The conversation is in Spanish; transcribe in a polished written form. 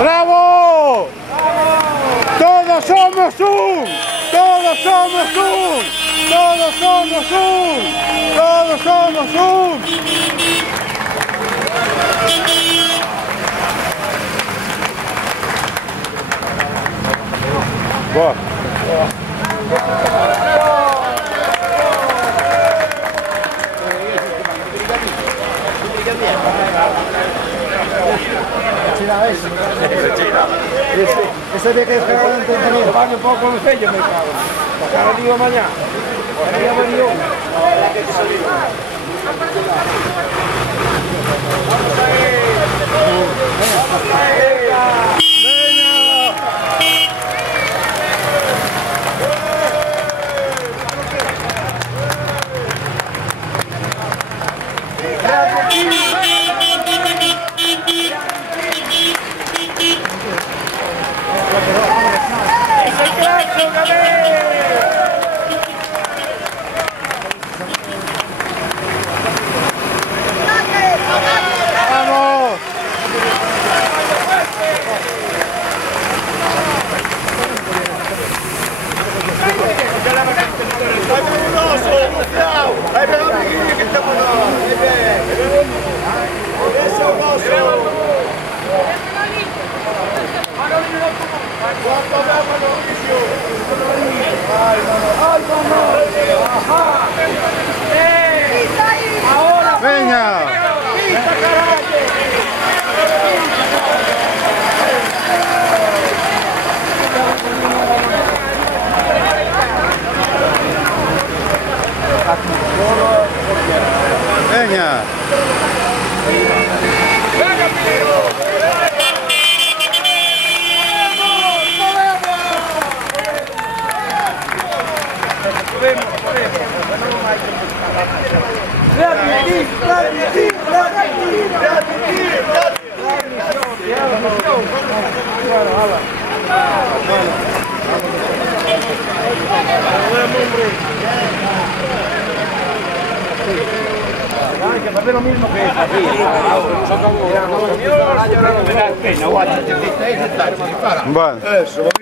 ¡Bravo! ¡Todos somos un! ¡Todos somos un! ¡Todos somos un! ¡Todos somos un! Boa. Ese día que descargar el contenido. Van un poco en sello, me cago. Para digo mañana. Ya me dio. Venga. Venga. Que hacer lo mismo que aquí. Bueno.